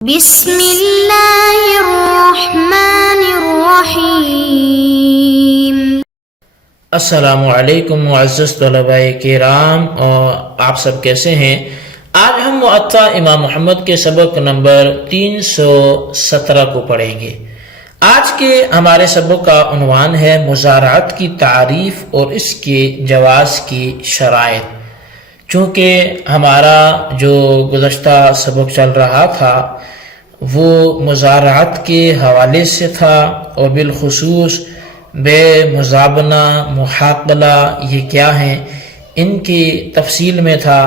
بسم اللہ الرحمن الرحیم۔ السلام علیکم معزز طلباء کرام، اور آپ سب کیسے ہیں؟ آج ہم معطا امام محمد کے سبق نمبر 317 کو پڑھیں گے۔ آج کے ہمارے سبق کا عنوان ہے مضارعت کی تعریف اور اس کے جواز کی شرائط۔ چونکہ ہمارا جو گزشتہ سبق چل رہا تھا وہ مضارعت کے حوالے سے تھا، اور بالخصوص بے مزابنہ، محاقلہ یہ کیا ہیں ان کی تفصیل میں تھا۔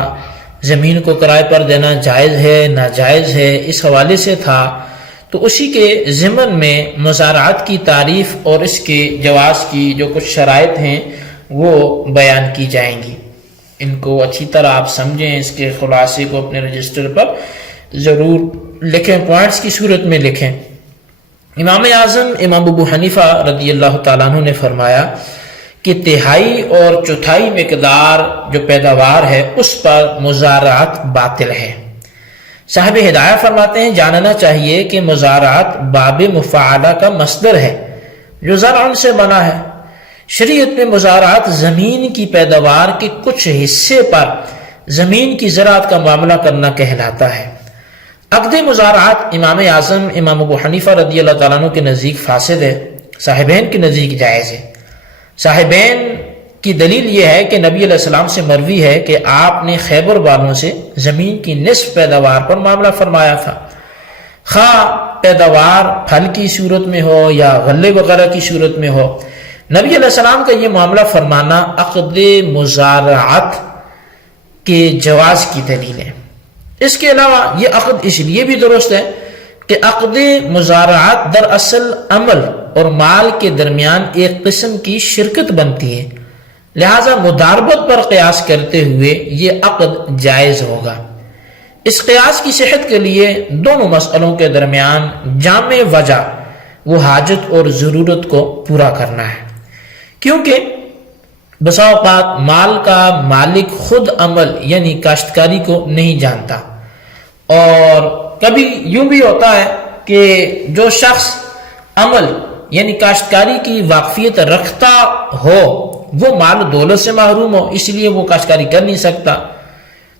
زمین کو کرائے پر دینا جائز ہے ناجائز ہے، اس حوالے سے تھا۔ تو اسی کے ضمن میں مضارعت کی تعریف اور اس کے جواز کی جو کچھ شرائط ہیں وہ بیان کی جائیں گی۔ ان کو اچھی طرح آپ سمجھیں، اس کے خلاصے کو اپنے رجسٹر پر ضرور لکھیں، پوائنٹس کی صورت میں لکھیں۔ امام اعظم امام ابو حنیفہ رضی اللہ تعالیٰ عنہ نے فرمایا کہ تہائی اور چوتھائی مقدار جو پیداوار ہے اس پر مضارعت باطل ہے۔ صاحب ہدایہ فرماتے ہیں جاننا چاہیے کہ مضارعت باب مفاعلہ کا مصدر ہے جو زرع سے بنا ہے۔ شریعت میں مضارعت زمین کی پیداوار کے کچھ حصے پر زمین کی زراعت کا معاملہ کرنا کہلاتا ہے۔ عقد مضارعت امام اعظم امام ابو حنیفہ رضی اللہ تعالیٰ عنہ کے نزدیک فاسد ہے، صاحبین کے نزدیک جائز ہے۔ صاحبین کی دلیل یہ ہے کہ نبی علیہ السلام سے مروی ہے کہ آپ نے خیبر والوں سے زمین کی نصف پیداوار پر معاملہ فرمایا تھا، خواہ پیداوار پھل کی صورت میں ہو یا غلے وغیرہ کی صورت میں ہو۔ نبی علیہ السلام کا یہ معاملہ فرمانا عقد مضارعت کے جواز کی دلیل ہے۔ اس کے علاوہ یہ عقد اس لیے بھی درست ہے کہ عقد مضارعت دراصل عمل اور مال کے درمیان ایک قسم کی شرکت بنتی ہے، لہذا مداربت پر قیاس کرتے ہوئے یہ عقد جائز ہوگا۔ اس قیاس کی صحت کے لیے دونوں مسئلوں کے درمیان جامع وجہ وہ حاجت اور ضرورت کو پورا کرنا ہے، کیونکہ بسا اوقات مال کا مالک خود عمل یعنی کاشتکاری کو نہیں جانتا، اور کبھی یوں بھی ہوتا ہے کہ جو شخص عمل یعنی کاشتکاری کی واقفیت رکھتا ہو وہ مال و دولت سے محروم ہو، اس لیے وہ کاشتکاری کر نہیں سکتا۔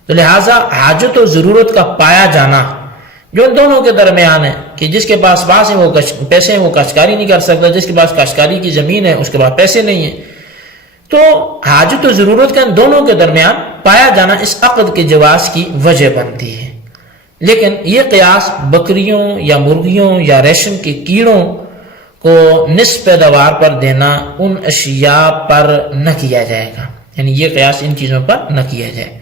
تو لہٰذا حاجت و ضرورت کا پایا جانا جو ان دونوں کے درمیان ہے کہ جس کے پاس ہیں وہ پیسے ہیں وہ کاشتکاری نہیں کر سکتا، جس کے پاس کاشتکاری کی زمین ہے اس کے پاس پیسے نہیں ہیں، تو حاجت و ضرورت کا ان دونوں کے درمیان پایا جانا اس عقد کے جواز کی وجہ بنتی ہے۔ لیکن یہ قیاس بکریوں یا مرغیوں یا ریشم کے کیڑوں کو نصف پیداوار پر دینا ان اشیاء پر نہ کیا جائے گا، یعنی یہ قیاس ان چیزوں پر نہ کیا جائے۔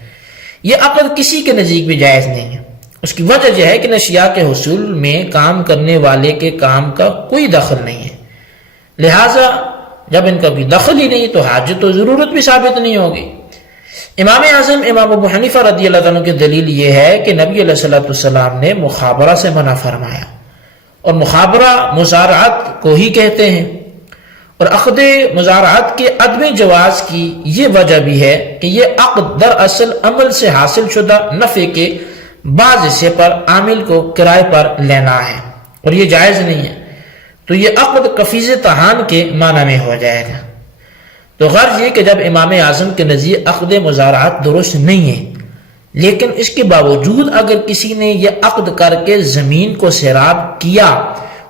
یہ عقد کسی کے نزدیک بھی جائز نہیں ہے۔ اس کی وجہ یہ ہے کہ ان اشیاء کے حصول میں کام کرنے والے کے کام کا کوئی دخل نہیں ہے، لہٰذا جب ان کا بھی دخل ہی نہیں تو حاجت و ضرورت بھی ثابت نہیں ہوگی۔ امام اعظم امام ابو حنیفہ رضی اللہ عنہ کی دلیل یہ ہے کہ نبی علیہ السلام نے مخابرہ سے منع فرمایا، اور مخابرہ مضارعت کو ہی کہتے ہیں، اور عقد مضارعت کے عدم جواز کی یہ وجہ بھی ہے کہ یہ عقد دراصل عمل سے حاصل شدہ نفع کے بعض حصے پر عامل کو کرائے پر لینا ہے، اور یہ جائز نہیں ہے، تو یہ عقد کفیز تہان کے معنی میں ہو جائے گا۔ تو غرض یہ کہ جب امام اعظم کے نزدیک عقد مضارعت درست نہیں ہے، لیکن اس کے باوجود اگر کسی نے یہ عقد کر کے زمین کو سیراب کیا،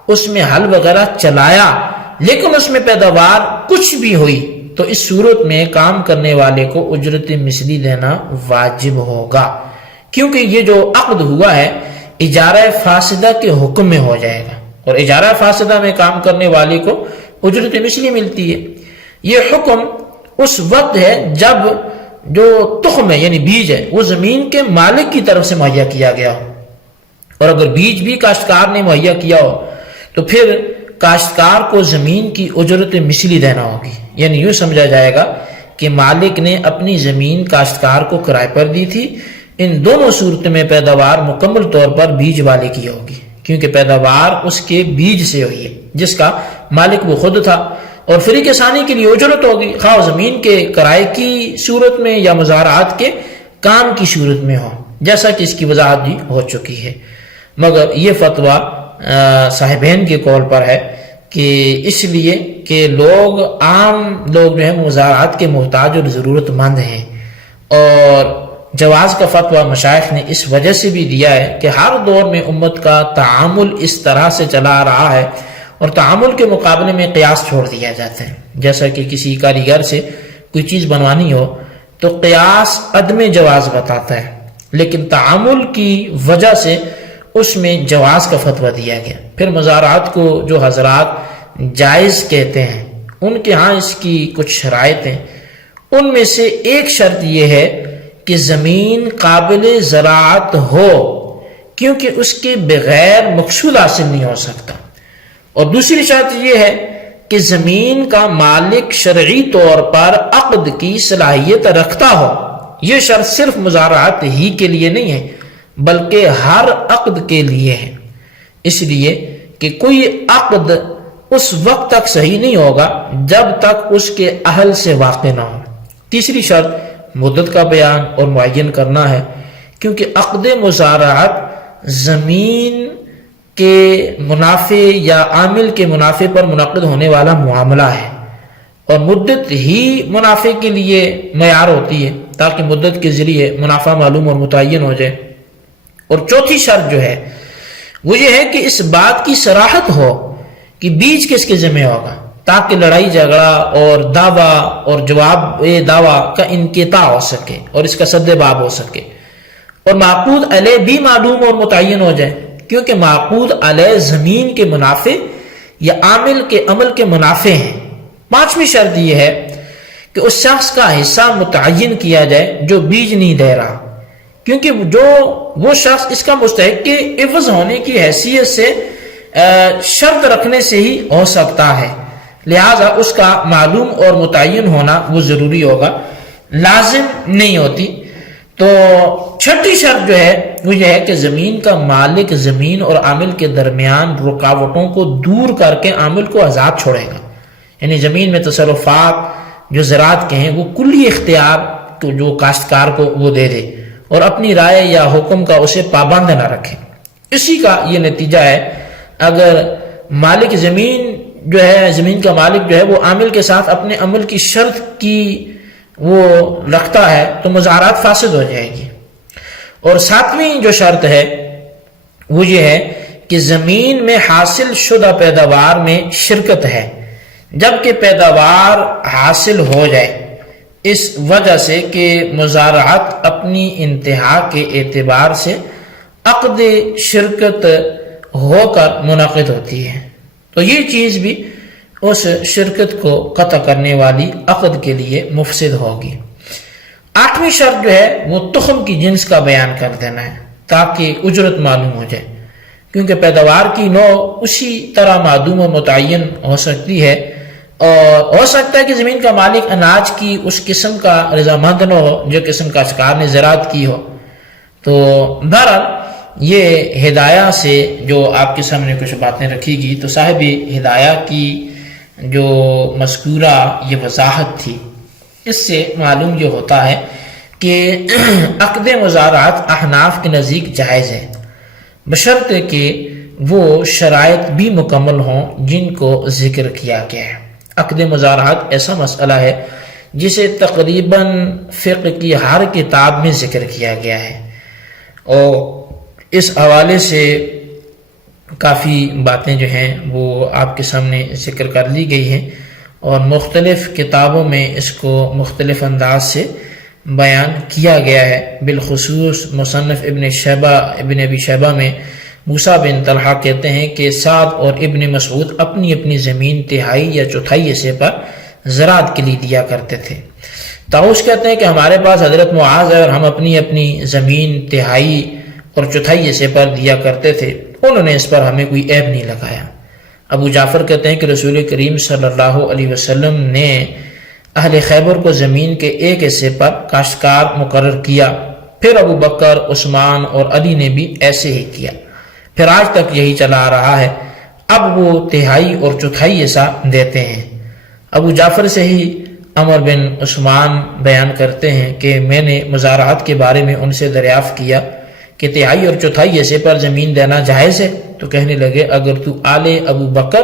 اس میں حل وغیرہ چلایا، لیکن اس میں پیداوار کچھ بھی ہوئی، تو اس صورت میں کام کرنے والے کو اجرت مثلی دینا واجب ہوگا، کیونکہ یہ جو عقد ہوا ہے اجارہ فاسدہ کے حکم میں ہو جائے گا، اور اجارہ فاسدہ میں کام کرنے والے کو اجرت مثلی ملتی ہے۔ یہ حکم اس وقت ہے جب جو تخم ہے یعنی بیج ہے وہ زمین کے مالک کی طرف سے مہیا کیا گیا ہو، اور اگر بیج بھی کاشتکار نے مہیا کیا ہو تو پھر کاشتکار کو زمین کی اجرت مثلی دینا ہوگی، یعنی یوں سمجھا جائے گا کہ مالک نے اپنی زمین کاشتکار کو کرائے پر دی تھی۔ ان دونوں صورت میں پیداوار مکمل طور پر بیج والے کی ہوگی، کیونکہ پیداوار اس کے بیج سے ہوئی ہے جس کا مالک وہ خود تھا، اور فریق ثانی کے لیے اجرت ہوگی، خواہ زمین کے کرائے کی صورت میں یا مزارعات کے کام کی صورت میں ہو، جیسا کہ اس کی وضاحت بھی ہو چکی ہے۔ مگر یہ فتویٰ صاحبین کے قول پر ہے کہ اس لیے کہ عام لوگ جو ہے مزارعات کے محتاج اور ضرورت مند ہیں، اور جواز کا فتویٰ مشائخ نے اس وجہ سے بھی دیا ہے کہ ہر دور میں امت کا تعامل اس طرح سے چلا آ رہا ہے، اور تعامل کے مقابلے میں قیاس چھوڑ دیا جاتا ہے۔ جیسا کہ کسی کاریگر سے کوئی چیز بنوانی ہو تو قیاس عدم جواز بتاتا ہے، لیکن تعامل کی وجہ سے اس میں جواز کا فتویٰ دیا گیا۔ پھر مزارعات کو جو حضرات جائز کہتے ہیں ان کے ہاں اس کی کچھ شرائط ہیں، ان میں سے ایک شرط یہ ہے کہ زمین قابل زراعت ہو، کیونکہ اس کے بغیر مقصود حاصل نہیں ہو سکتا، اور دوسری شرط یہ ہے کہ زمین کا مالک شرعی طور پر عقد کی صلاحیت رکھتا ہو۔ یہ شرط صرف مزارعات ہی کے لیے نہیں ہے بلکہ ہر عقد کے لیے ہے، اس لیے کہ کوئی عقد اس وقت تک صحیح نہیں ہوگا جب تک اس کے اہل سے واقع نہ ہو۔ تیسری شرط مدت کا بیان اور معین کرنا ہے، کیونکہ عقد مزارعت زمین کے منافع یا عامل کے منافع پر منعقد ہونے والا معاملہ ہے، اور مدت ہی منافع کے لیے معیار ہوتی ہے تاکہ مدت کے ذریعے منافع معلوم اور متعین ہو جائے۔ اور چوتھی شرط جو ہے وہ یہ ہے کہ اس بات کی صراحت ہو کہ بیج کس کے ذمہ ہوگا، تاکہ لڑائی جھگڑا اور دعویٰ اور جواب دعویٰ کا انقطاع ہو سکے اور اس کا سد باب ہو سکے، اور معقود علیہ بھی معلوم اور متعین ہو جائے، کیونکہ معقود علیہ زمین کے منافع یا عامل کے عمل کے منافع ہیں۔ پانچویں شرط یہ ہے کہ اس شخص کا حصہ متعین کیا جائے جو بیج نہیں دے رہا، کیونکہ وہ شخص اس کا مستحق کے عوض ہونے کی حیثیت سے شرط رکھنے سے ہی ہو سکتا ہے، لہذا اس کا معلوم اور متعین ہونا وہ ضروری ہوگا، لازم نہیں ہوتی۔ تو چھٹی شرط جو ہے وہ یہ ہے کہ زمین کا مالک زمین اور عامل کے درمیان رکاوٹوں کو دور کر کے عامل کو آزاد چھوڑے گا، یعنی زمین میں تصرفات جو زراعت کے ہیں وہ کلی اختیار جو کاشتکار کو وہ دے دے اور اپنی رائے یا حکم کا اسے پابند نہ رکھے۔ اسی کا یہ نتیجہ ہے، اگر مالک زمین جو ہے زمین کا مالک جو ہے وہ عامل کے ساتھ اپنے عمل کی شرط کی وہ رکھتا ہے تو مزارعات فاسد ہو جائے گی۔ اور ساتویں جو شرط ہے وہ یہ ہے کہ زمین میں حاصل شدہ پیداوار میں شرکت ہے، جبکہ پیداوار حاصل ہو جائے، اس وجہ سے کہ مزارعات اپنی انتہا کے اعتبار سے عقد شرکت ہو کر منعقد ہوتی ہے، تو یہ چیز بھی اس شرکت کو قطع کرنے والی عقد کے لیے مفسد ہوگی۔ آٹھویں شرط جو ہے وہ تخم کی جنس کا بیان کر دینا ہے تاکہ اجرت معلوم ہو جائے، کیونکہ پیداوار کی نوع اسی طرح معدوم و متعین ہو سکتی ہے، اور ہو سکتا ہے کہ زمین کا مالک اناج کی اس قسم کا رضامند نہ ہو جو قسم کاشتکار نے زراعت کی ہو۔ تو بہرحال یہ ہدایہ سے جو آپ کے سامنے کچھ باتیں رکھی گئی تو صاحب ہدایہ کی جو مذکورہ یہ وضاحت تھی، اس سے معلوم یہ ہوتا ہے کہ عقد مزارعات احناف کے نزدیک جائز ہے، بشرط کہ وہ شرائط بھی مکمل ہوں جن کو ذکر کیا گیا ہے۔ عقد مزارعات ایسا مسئلہ ہے جسے تقریباً فقہ کی ہر کتاب میں ذکر کیا گیا ہے، اور اس حوالے سے کافی باتیں جو ہیں وہ آپ کے سامنے ذکر کر لی گئی ہیں، اور مختلف کتابوں میں اس کو مختلف انداز سے بیان کیا گیا ہے۔ بالخصوص مصنف ابن ابی شیبہ میں موسیٰ بن طلحہ کہتے ہیں کہ سعد اور ابن مسعود اپنی اپنی زمین تہائی یا چوتھائی حصے پر زراعت کے لیے دیا کرتے تھے۔ طاؤس کہتے ہیں کہ ہمارے پاس حضرت معاذ ہے اور ہم اپنی اپنی زمین تہائی اور چوتھائی حصے پر دیا کرتے تھے، انہوں نے اس پر ہمیں کوئی عیب نہیں لگایا۔ ابو جعفر کہتے ہیں کہ رسول کریم صلی اللہ علیہ وسلم نے اہل خیبر کو زمین کے ایک حصے پر کاشتکار مقرر کیا، پھر ابو بکر، عثمان اور علی نے بھی ایسے ہی کیا، پھر آج تک یہی چلا آ رہا ہے۔ اب وہ تہائی اور چوتھائی حصہ دیتے ہیں۔ ابو جعفر سے ہی عمر بن عثمان بیان کرتے ہیں کہ میں نے مزارعات کے بارے میں ان سے دریافت کیا کہ تہائی اور چوتھائی حصے پر زمین دینا جائز ہے؟ تو کہنے لگے اگر تو آل ابو بکر،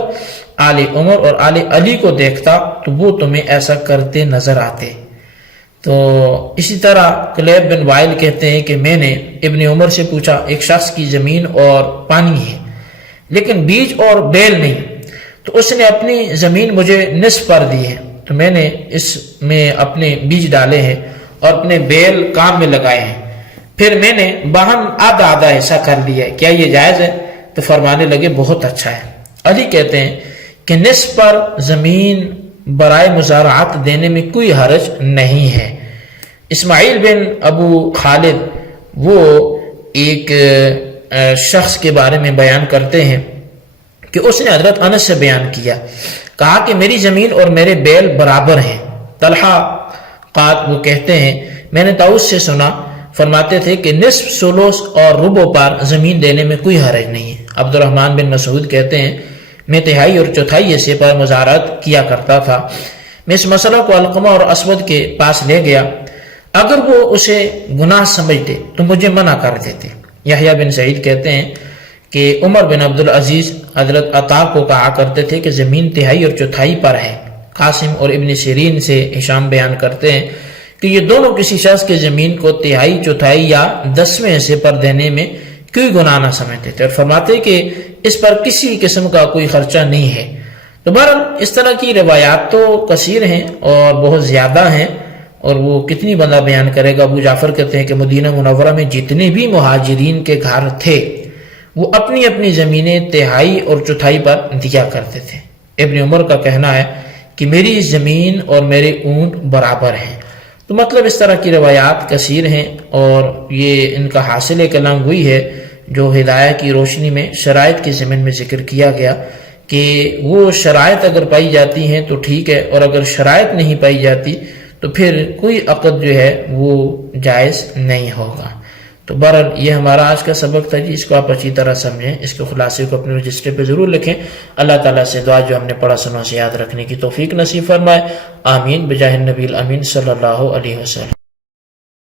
آل عمر اور آل علی کو دیکھتا تو وہ تمہیں ایسا کرتے نظر آتے۔ تو اسی طرح کلیب بن وائل کہتے ہیں کہ میں نے ابن عمر سے پوچھا، ایک شخص کی زمین اور پانی ہے لیکن بیج اور بیل نہیں، تو اس نے اپنی زمین مجھے نصف پر دی ہے، تو میں نے اس میں اپنے بیج ڈالے ہیں اور اپنے بیل کام میں لگائے ہیں، پھر میں نے باہم آدھا آدھا حصہ کر لیا ہے، کیا یہ جائز ہے؟ تو فرمانے لگے بہت اچھا ہے۔ علی کہتے ہیں کہ نصف پر زمین برائے مزارعات دینے میں کوئی حرج نہیں ہے۔ اسماعیل بن ابو خالد وہ ایک شخص کے بارے میں بیان کرتے ہیں کہ اس نے حضرت انس سے بیان کیا، کہا کہ میری زمین اور میرے بیل برابر ہیں۔ طلحہ قات وہ کہتے ہیں میں نے طاؤس سے سنا، فرماتے تھے کہ نصف، ثلث اور ربع پر زمین دینے میں کوئی حرج نہیں ہے۔ عبد الرحمن بن مسعود کہتے ہیں میں تہائی اور چوتھائی حصے پر مزارعت کیا کرتا تھا، میں اس مسئلہ کو علقمہ اور اسود کے پاس لے گیا، اگر وہ اسے گناہ سمجھتے تو مجھے منع کر دیتے۔ یحییٰ بن سعید کہتے ہیں کہ عمر بن عبدالعزیز حضرت عطا کو کہا کرتے تھے کہ زمین تہائی اور چوتھائی پر ہے۔ قاسم اور ابن سیرین سے ہشام بیان کرتے ہیں کہ یہ دونوں کسی شخص کی زمین کو تہائی، چوتھائی یا 10ویں حصے پر دینے میں کوئی گناہ نہ سمجھتے تھے، اور فرماتے کہ اس پر کسی قسم کا کوئی خرچہ نہیں ہے۔ تو بہرحال اس طرح کی روایات تو کثیر ہیں اور بہت زیادہ ہیں، اور وہ کتنی بندہ بیان کرے گا۔ ابو جعفر کہتے ہیں کہ مدینہ منورہ میں جتنے بھی مہاجرین کے گھر تھے وہ اپنی اپنی زمینیں تہائی اور چوتھائی پر دیا کرتے تھے۔ ابن عمر کا کہنا ہے کہ میری زمین اور میرے اونٹ برابر ہیں۔ تو مطلب اس طرح کی روایات کثیر ہیں، اور یہ ان کا حاصل کلام وہی ہے جو ہدایت کی روشنی میں شرائط کی ضمن میں ذکر کیا گیا کہ وہ شرائط اگر پائی جاتی ہیں تو ٹھیک ہے، اور اگر شرائط نہیں پائی جاتی تو پھر کوئی عقد جو ہے وہ جائز نہیں ہوگا۔ تو بہرحال یہ ہمارا آج کا سبق تھا جی، اس کو آپ اچھی طرح سمجھیں، اس کے خلاصے کو اپنے رجسٹر پہ ضرور لکھیں۔ اللہ تعالیٰ سے دعا جو ہم نے پڑھا سنا سے یاد رکھنے کی توفیق نصیب فرمائے، آمین بجاہ النبی الامین صلی اللہ علیہ وسلم۔